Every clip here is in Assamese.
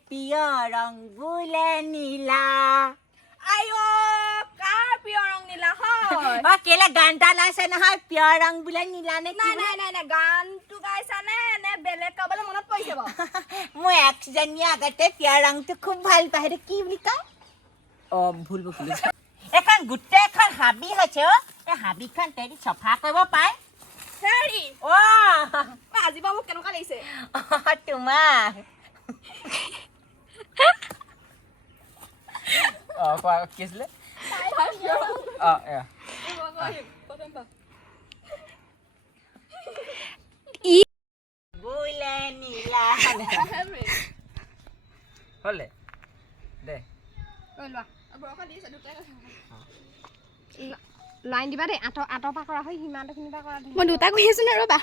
প্ৰিয় ৰং বোলে নীলা আইও কাৰ প্ৰিয় ৰং নীলা হয় কেলে গান এটা ওলাইছে নহয় প্ৰিয় ৰং বোলে নীলা নে নাই গানটো গাইছানে নে বেলেগ কাবালে মনত পৰিছে বাৰু মই একজনী আগতে প্ৰিয় ৰংটো খুব ভাল পাওঁ সেইটো কি বুলি কয় ভুল বকিলো এখন গোটেইখন হাবি হৈছে এই হাবিখন তেৰি চফা কৰিব পায় হেৰি আজি বাৰু মোক কেনেকুৱা লাগিছে তোমাক কি আছিলে বোলে নীলা হলে দে লাইন দিবা দেই আঁতৰ পৰা কৰা হয় সিমানটোখিনি পৰা কৰা মই দুটা কৰি আছো ন ৰ'বা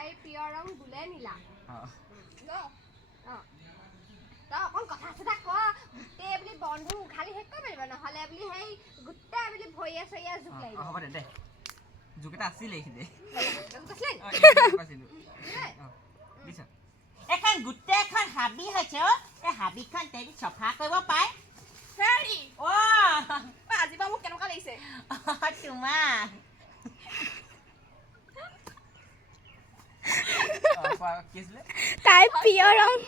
তাইৰ প্ৰিয় ৰং বোলে নীলা অকণ কথা চথা ক গোটেই বুলি বন্ধু উঘালি শেষ কৰিব পাৰিব নহ'লে বুলি সেই গোটেই বুলি ভৰিয়ে চৰিয়ে জোক লাগিব হ'ব দে জোক এটা আছিলে এইখিনি এখন গোটেইখন হাবি হৈছে এই হাবিখন তেৰি চফা কৰিব পায় হেৰি আজি বাৰু মোক কেনেকুৱা লাগিছে তোমাক কি আছিলে তাইৰ প্ৰিয় ৰং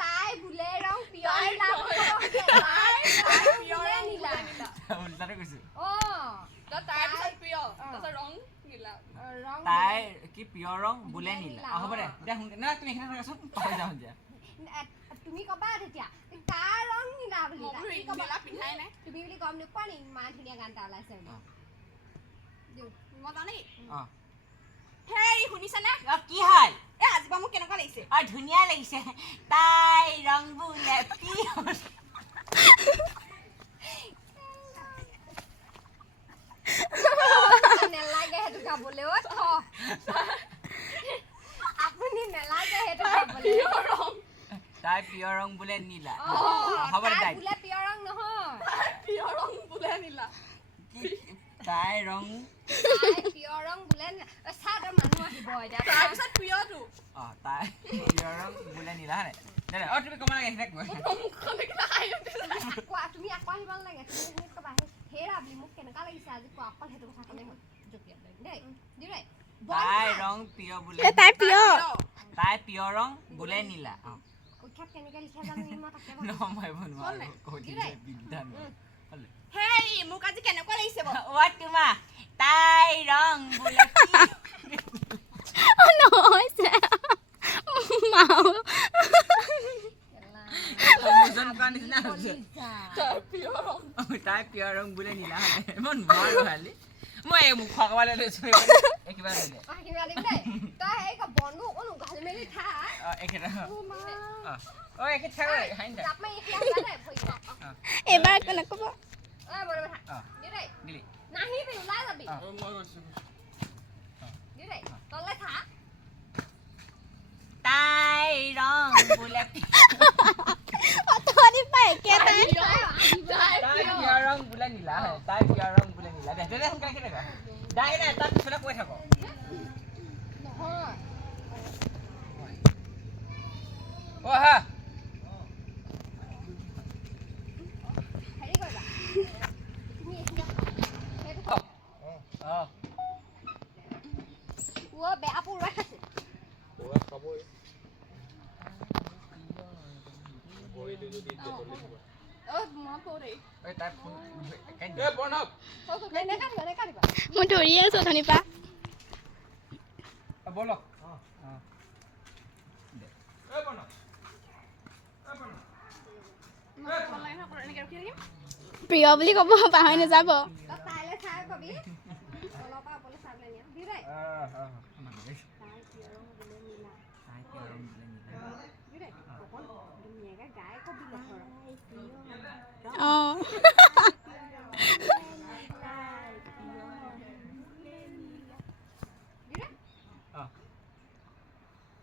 তাই বোলে ৰং প্ৰিয় নীলা উল্টাতে কৈছো তাইৰ কি প্ৰিয় ৰং বোলে নীলা হ'ব দে নহয় তুমি এইখিনি কোৱাচোন পাহৰি যাওঁ এতিয়া তুমি কবা তেতিয়া কাৰ ৰং নীলা বুলি তুমি বুলি গম নোপোৱা নি ইমান ধুনীয়া গান এটা ওলাইছে হেৰি শুনিছানে কি হয় আজি বাৰু মোক কেনেকুৱা লাগিছে ধুনীয়া লাগিছে তাই ৰং বোলে নেলাগে সেইটো গাবলৈ আপুনি নেলাগে সেইটো গাবলৈ তাই প্ৰিয় ৰং বোলে নীলা হ'ব দে তাই বোলে প্ৰিয় ৰং নহয় প্ৰিয় ৰং বোলে নীলা তাই ৰং প্ৰিয় ৰং বোলে চাহ মানুহ আহিব এতিয়া তাৰপিছত প্ৰিয়টো তাই প্ৰিয় ৰং বোলে নীলা হয় তুমি কব লাগে কোৱা তুমি আকৌ আহিব নালাগে তুমি কবা হেৰা বুলি মোক কেনেকুৱা লাগিছে আজি কোৱা অকল সেইটো কথা ক'লে মই জপিয়াই দেই দিৰে তাই ৰং প্ৰিয় বোলে তাইৰ প্ৰিয় তাই প্ৰিয় ৰং বোলে নীলা পৰীক্ষাত কেনেকৈ লিখা জানো মই তাকে নহয় বিদ্যান হেৰি মোক আজি কেনেকুৱা লাগিছে বাৰু তোমাক তাই ৰং বোলে নহয় তাই প্ৰিয় ৰং বোলে নীলা মই নোৱাৰো খালি মই এই মুখ খোৱাবলৈ লৈছো কিবা বন্ধু অকণ উঘালি মেলি এইবাৰ একো নক'ব নাহিবি ওলাই যাবি তাই ৰং বোলে অতনি পাই একেটাই প্ৰিয় ৰং বোলে নীলা তাই প্ৰিয় ৰং বোলে নীলা দে সোনকালে কি দেখা দাই নাই তাত পিছলৈ কৈ থাক হা হেৰি কৰিবা তুমি বেয়া পৰুৱাই খাইছে মই ধৰিয়ে আছো অথনিৰ পৰা প্ৰিয় বুলি ক'ব পাহৰি নাযাব তাইলে চাই কবি তলৰ পৰা ওপৰলৈ চাই পেলাই নিয়া দিৰে গাই কবি অঁ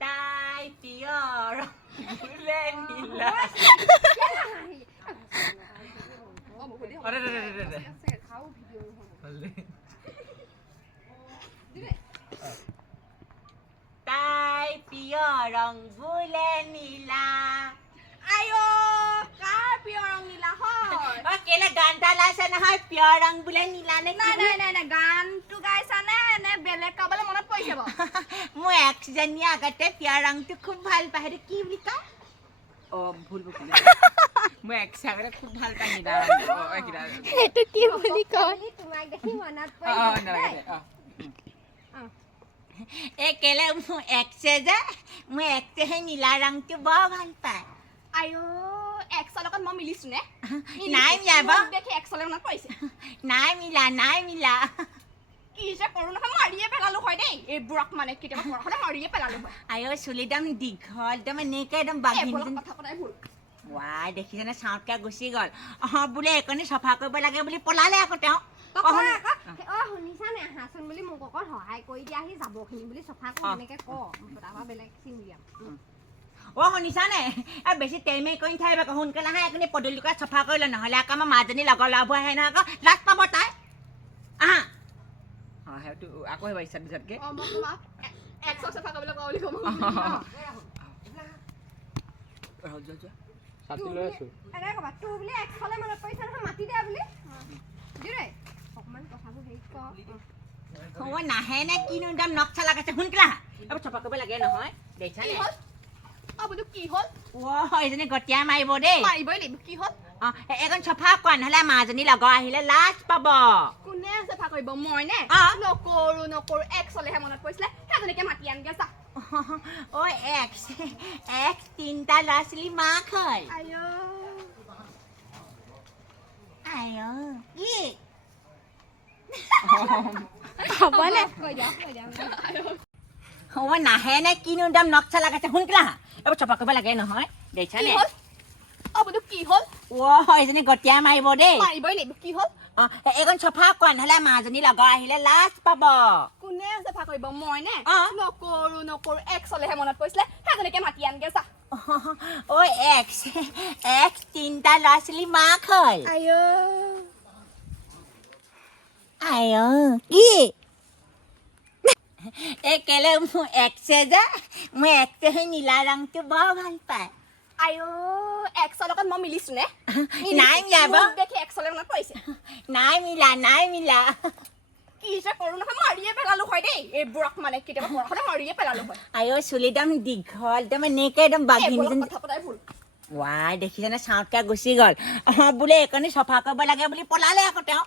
তাই প্ৰিয় ৰং বোলে নীলা তাই প্ৰিয় ৰং বোলে নীলা আইও কাৰ প্ৰিয় ৰং নীলা হয় অ কেলে গান এটা লাইছে নহয় প্ৰিয় ৰং বোলে নীলা নে নাই নাই নাই নাই গানটো গাইছানে নে বেলেগ কাবলৈ মনত পৰিছে বাৰু মোৰ এক্সজনীয়ে আগতে প্ৰিয় ৰংটো খুব ভাল পায় সেইটো কি বুলি কয় অ ভুল বকিলে মই এক্স আগতে খুব ভাল পাই নীলা সেইটো কি বুলি কয় তোমাক দেখি মনত অ নালাগে এই কেলে মোৰ এক্সে যে মোৰ এক্সে সেই নীলা ৰংটো বৰ ভাল পায় আইও এক্সৰ লগত মই মিলিছো নে নাই মিলা বাৰু দেখি এক্সলৈ মনত পৰিছে নাই মিলা কি যে কৰো নহয় মাৰিয়ে পেলালো হয় দেই এইবোৰক মানে কেতিয়াবা পঢ়াতে মাৰিয়ে পেলালো হয় আইও চুলিডাম দীঘল একদম এনেকে একদম বাঘিনী কথা পতাই ভুল ৱাই দেখিছেনে চাউতকে গুচি গ'ল বোলে এইকণি চফা কৰিব লাগে বুলি পলালে আকৌ তেওঁ শুনিছানে আহাচোন বুলি মোক অকল সহায় কৰি দিয়া আহি যাবখিনি বুলি চফা কৰি এনেকে ক তাৰপৰা বেলেগ চিন উলিয়াম অ শুনিছানে বেছি তেৰমেৰি কৰি নাথাকিবা আকৌ সোনকালে আহা এইকণি পদূলিকৈ চফা কৰিলে নহ'লে আকৌ আমাৰ মাজনী লগৰ ল'ৰাবোৰ আহে নহয় আকৌ লাজ পাব তাই আহা সেইটো আকৌ আহিবা ইচ্ছা পিছতকে মই তোমাক এক্সক চফা কৰিবলৈ কোৱা বুলি ক'ম ছাতি লৈ আছো এনেকে ক'বা তোৰ বুলি একফালে মনত পৰিছে নহয় মাতি দিয়া বুলি দিৰে অকণমান কথাবোৰ হেৰি ক নাহে নে কিনো একদম নক্সা লাগাইছে সোনকালে আহা এইবোৰ চফা কৰিব লাগে নহয় দেখিছানে বোলো কি হ'ল এইজনী গটিয়াই মাৰিব দেই মাৰিবই লাগিব কি হ'ল এইকণ চফা কৰা নহ'লে মাজনী লগৰ আহিলে লাজ পাব কোনে চাফা কৰিব মই নে নকৰো এক্সলেহে মনত পৰিছিলে সেইজনীকে মাতি আনগে যা ঐ এক্স তিনিটা ল'ৰা ছোৱালী মাক হয় আইও কি হ'বনে নাহে নে কিনো একদম নক্সা লাগাইছে সোনকালে আহা এইবোৰ চফা কৰিব লাগে নহয় দেখিছানে বোলো কি হ'ল এইজনী গটিয়াই মাৰিব দেই মাৰিবই লাগিব কি হ'ল এইকণ চফা কৰা নহ'লে মাজনী লগৰ আহিলে লাজ পাব কোনে চাফা কৰিব মই নে নকৰো এক্সলেহে মনত পৰিছিলে সেইজনীকে মাতি আনগে যা ঐ এক্স তিনিটা ল'ৰা ছোৱালী মাক হয় আইও কি এই কেলে মোৰ এক্সে যে মোৰ এক্সে সেই নীলা ৰংটো বৰ ভাল পায় আইও এক্সৰ লগত মই মিলিছো নে নাই মিলা বাৰু দেখি এক্সলৈ মনত পৰিছে নাই মিলা কি যে কৰো নহয় মাৰিয়ে পেলালো হয় দেই এইবোৰক মানে কেতিয়াবা পঢ়াতে মাৰিয়ে পেলালো হয় আইও চুলিডাম দীঘল একদম এনেকে একদম বাঘিনী কথা পতাই ভুল ৱাই দেখিছেনে চাউতকে গুচি গ'ল বোলে এইকণি চফা কৰিব লাগে বুলি পলালে আকৌ তেওঁ